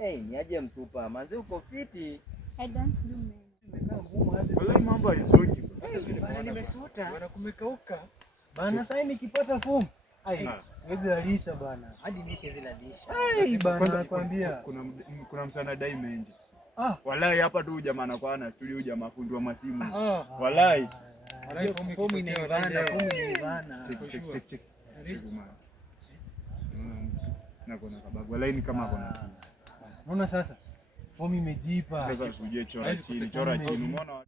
Ni aje msupa. Manzi uko fiti? I don't do men. Nimekaa ngumu hadi. Wala mambo haisongi. Bana nimesota. Bana kumekauka. Bana sasa nikipata fomu. Siwezi lalisha bana. Hadi mimi siwezi lalisha. Bana nakwambia. Kuna msana dai menje. Walai hapa tu jamaa anakuwa na studio jamaa fundi wa masimu. Walai. Fomu inaivana, fomu inaivana. Check. Na kuna kababu. Walai ni kama kuna simu. Unaona sasa? Fomu imejipa. Sasa usije chora chini, umeona?